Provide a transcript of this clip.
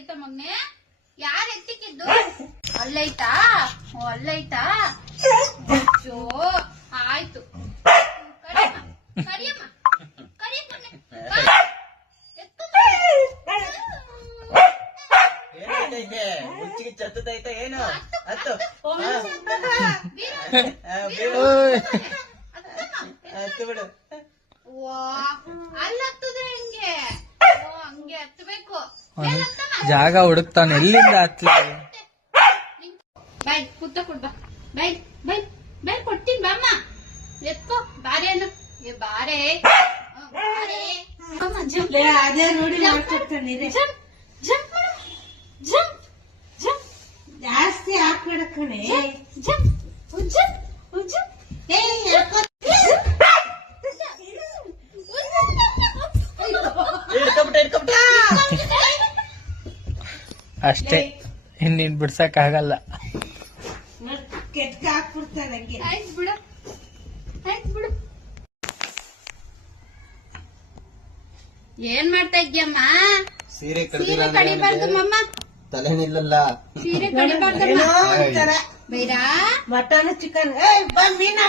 ಅಲ್ಲೈತಾ ಮಗ್ನೆ? ಯಾರ್ ಎತ್ತಿಕ್ಕಿದ್ದು? ಅಲ್ಲೈತಾ? ಓ ಅಲ್ಲೈತಾ? ಅಚ್ಚೋ ಆಯ್ತು. ಕರಿಯಮ್ಮ ಮುಚ್ಚಿಗೆ ಚತ್ತದೈತೆ ಏನು ಹತ್ತು ಹತ್ತು ಬಿಡು. ಅಲ್ಲಿ ಹತ್ತದ್ರೆ ಹೆಂಗೆ? ಹಂಗೆ ಹತ್ಬೇಕು. ಜಾಗ ಹುಡುಕ್ತಾನೆ ಎಲ್ಲಿಂದ ಹತ್ಲಿ. ಬಾಯ್ ಕುತ್ತ ಕೊಡ್ ಬಾ. ಬಾಯ್ ಬಾಯ್ ಬಾಯ್ ಕೊಡ್ತೀನಿ ಬಾಮ್ಮ. ಎತ್ಕೋ ಬಾರೇನು ಬಾರೆ ಅದೇ ನೋಡಿ ಮಾಡ್ಕೊಡ್ತಾನೆ. ಜಂಪ್ ಜಂಪ್ ಜಂಪ್ ಜಾಸ್ತಿ ಹಾಕ್ಬೇಡ ಕಣೆ. ಜಂಪ್ ಜಂಪ್ ಜಂಪ್ ಅಷ್ಟೇ, ಇನ್ನೇನ್ ಬಿಡ್ಸಕ್ ಆಗಲ್ಲ. ಕೆಟ್ಟ ಹಾಕ್ಬಿಡ್ತಾನೆ ಹಂಗೆ. ಆಯ್ತು ಬಿಡು ಆಯ್ತು ಬಿಡು. ಏನ್ ಮಾಡ್ತಾ ಇದ್ಯಮ್ಮ? ಸೀರೆ ಸೀರೆ ಕಡಿಬಾರ್ದು ಮಮ್ಮ. ತಲೆ ನಿಲ್ಲಲ್ಲ. ಸೀರೆ ಕಡಿಬಾರ್ದಮ್ಮ. ಏನೋ ಒಂಥರ ಬೈರಾ ಮಟನ್ ಚಿಕನ್ ಮೀನ